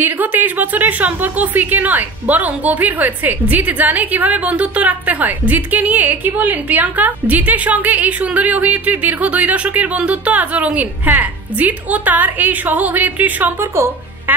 দীর্ঘ 23 বছরের সম্পর্ক ফিকে নয় বরং গভীর হয়েছে। জিৎ জানে কিভাবে বন্ধুত্ব রাখতে হয়। জিৎকে নিয়ে কি বললেন প্রিয়াঙ্কা? জিতের সঙ্গে এই সুন্দরী অভিনেত্রীর দীর্ঘ 2 দশকের বন্ধুত্ব আজও রঙিন। হ্যাঁ, জিৎ ও তার এই সহ অভিনেত্রীর সম্পর্ক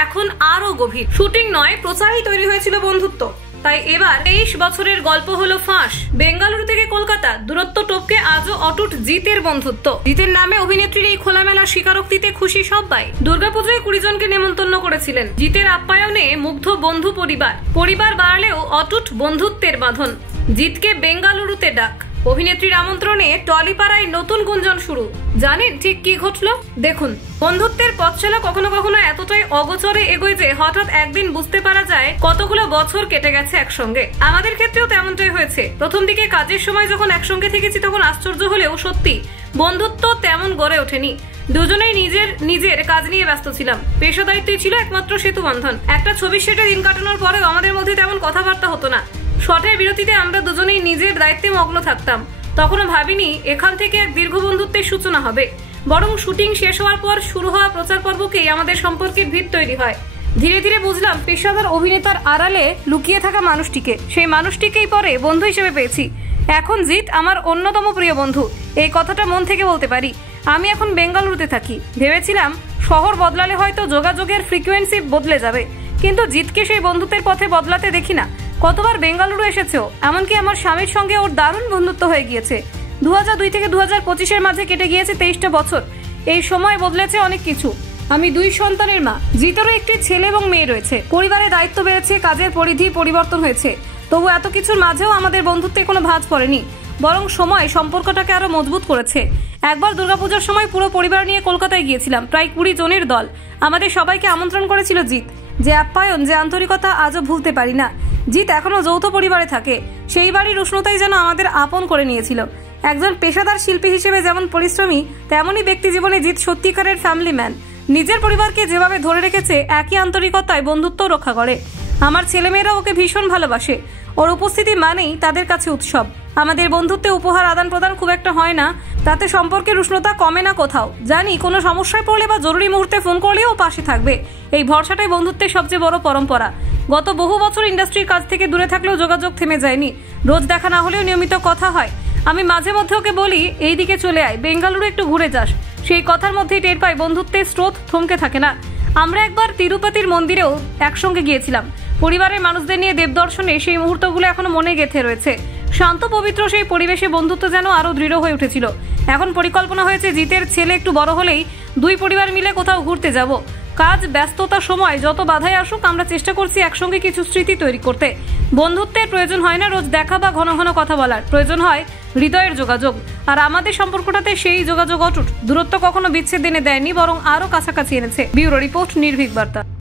এখন আরো গভীর। শুটিং নয়, প্রচারেই তৈরি হয়েছিল বন্ধুত্ব। তাই এবার 23 বছরের গল্প হলো ফাঁস। বেঙ্গালুরু থেকে কলকাতা দূরত্ব টপকে আজও অটুট জিতের বন্ধুত্ব। জিতের নামে অভিনেত্রীর এই খোলামেলা স্বীকারোক্তিতে খুশি সবাই। দুর্গাপুজোয় 20 জনকে নেমন্তন্ন করেছিলেন। জিতের আপ্যায়নে মুগ্ধ বন্ধু পরিবার বাড়লেও অটুট বন্ধুত্বের বাঁধন। জিতকে বেঙ্গালুরুতে ডাক। অভিনেত্রীর আমন্ত্রণে টলিপাড়ায় নতুন গুঞ্জন শুরু। জানেন ঠিক কি ঘটলো? দেখুন, বন্ধুত্বের পথ চলা কখনো কখনো এতটাই অগোচরে এগোয় যে হঠাৎ একদিন বুঝতে পারা যায় কতগুলো বছর কেটে গেছে একসঙ্গে। আমাদের ক্ষেত্রেও তেমনটাই হয়েছে। প্রথম দিকে কাজের সময় যখন একসঙ্গে থেকেছি তখন আশ্চর্য হলেও সত্যি বন্ধুত্ব তেমন গড়ে ওঠেনি। দুজনেই নিজের কাজ নিয়ে ব্যস্ত ছিলাম। পেশাদারিত্বই ছিল একমাত্র সেতু বন্ধন। একটা ছবির সেটে দিন কাটানোর পরেও আমাদের মধ্যে তেমন কথাবার্তা হতো না। শটের বিরতিতে আমরা দুজনেই নিজের দায়িত্বে মগ্ন থাকতাম। তখনও ভাবিনি এখান থেকে এক দীর্ঘ বন্ধুত্বের সূচনা হবে। বরং শুটিং শেষ হওয়ার পর শুরু হওয়া প্রচার পর্বকেই আমাদের সম্পর্কের ভিত তৈরি হয়। ধীরে ধীরে বুঝলাম পেশাদার অভিনেতার আড়ালে লুকিয়ে থাকা মানুষটিকে। সেই মানুষটিকেই পরে বন্ধু হিসেবে পেয়েছি। এখন জিৎ আমার অন্যতম প্রিয় বন্ধু। এই কথাটা মন থেকে বলতে পারি। আমি এখন বেঙ্গালুরুতে থাকি। ভেবেছিলাম শহর বদলালে হয়তো যোগাযোগের ফ্রিকোয়েন্সি বদলে যাবে, কিন্তু জিৎকে সেই বন্ধুত্বের পথে বদলাতে দেখি না। কতবার বেঙ্গালুরু এসেছেও, এমনকি আমার স্বামীর সঙ্গে ওর দারুণ বন্ধুত্ব হয়ে গিয়েছে। 2002 থেকে 2025-এর মাঝে কেটে গিয়েছে 23টা বছর। এই সময় বদলেছে অনেক কিছু। আমি 2 সন্তানের মা। জিতেরও একটি ছেলে এবং মেয়ে রয়েছে। পরিবারের দায়িত্ব বেড়েছে, কাজের পরিধি পরিবর্তন হয়েছে। তবু এত কিছুর মাঝেও আমাদের বন্ধুত্বে কোনো ভাঁজ পড়েনি, বরং সময় সম্পর্কটাকে আরো মজবুত করেছে। একবার দুর্গাপূজার সময় পুরো পরিবার নিয়ে কলকাতায় গিয়েছিলাম। প্রায় 20 জনের দল। আমাদের সবাইকে আমন্ত্রণ করেছিল জিৎ। যে আপ্যায়ন, যে আন্তরিকতা আজও ভুলতে পারি না। জিৎ এখনো যৌথ পরিবারে থাকে। সেই বাড়ির উষ্ণতাই যেন আমাদের আপন করে নিয়েছিল। একজন পেশাদার শিল্পী হিসেবে যেমন পরিশ্রমী, তেমনই ব্যক্তি জীবনে জিৎ সত্যিকারের ফ্যামিলি ম্যান। নিজের পরিবারকে যেভাবে ধরে রেখেছে, একই আন্তরিকতায় বন্ধুত্ব রক্ষা করে। আমার ছেলেমেয়েরা ওকে ভীষণ ভালোবাসে। ওর উপস্থিতি মানেই তাদের কাছে উৎসব। আমাদের বন্ধুত্বে উপহার আদান প্রদান খুব একটা হয় না, তাতে সম্পর্কের উষ্ণতা কমে না কোথাও। জানি কোনো সমস্যায় পড়লে বা জরুরি মুহূর্তে ফোন করলেও পাশে থাকবে। এই ভরসাটাই বন্ধুত্বের সবচেয়ে বড় পরম্পরা। গত বহু বছর ইন্ডাস্ট্রির কাজ থেকে দূরে থাকলেও যোগাযোগ থেমে যায়নি। রোজ দেখা না হলেও নিয়মিত কথা হয়। আমি মাঝে মধ্যে ওকে বলি, এই দিকে চলে আয়, বেঙ্গালুরু একটু ঘুরে যাস। সেই কথার মধ্যেই টের পাই বন্ধুত্বের স্রোত থমকে থাকে না। আমরা একবার তিরুপতির মন্দিরেও একসঙ্গে গিয়েছিলাম। পরিবারের মানুষদের নিয়ে দেবদর্শনে সেই মুহূর্তগুলো এখনো মনে গেঁথে রয়েছে। শান্ত পবিত্র সেই পরিবেশে বন্ধুত্ব যেন আরো দৃঢ় হয়ে উঠেছিল। এখন পরিকল্পনা হয়েছে জিতের ছেলে একটু বড় হলেই 2 পরিবার মিলে কোথাও ঘুরতে যাব। কাজ ব্যস্ততার সময় যত বাধাই আসুক, আমরা চেষ্টা করছি একসঙ্গে কিছু স্মৃতি তৈরি করতে। বন্ধুত্বের প্রয়োজন হয় না রোজ দেখা বা ঘন ঘন কথা বলার, প্রয়োজন হয় হৃদয়ের যোগাযোগ। আর আমাদের সম্পর্কটাতে সেই যোগাযোগ অটুট। দূরত্ব কখনো বিচ্ছেদ এনে দেয়নি, বরং আরো কাছাকাছি এনেছে। ব্যুরো রিপোর্ট, নির্ভীক বার্তা।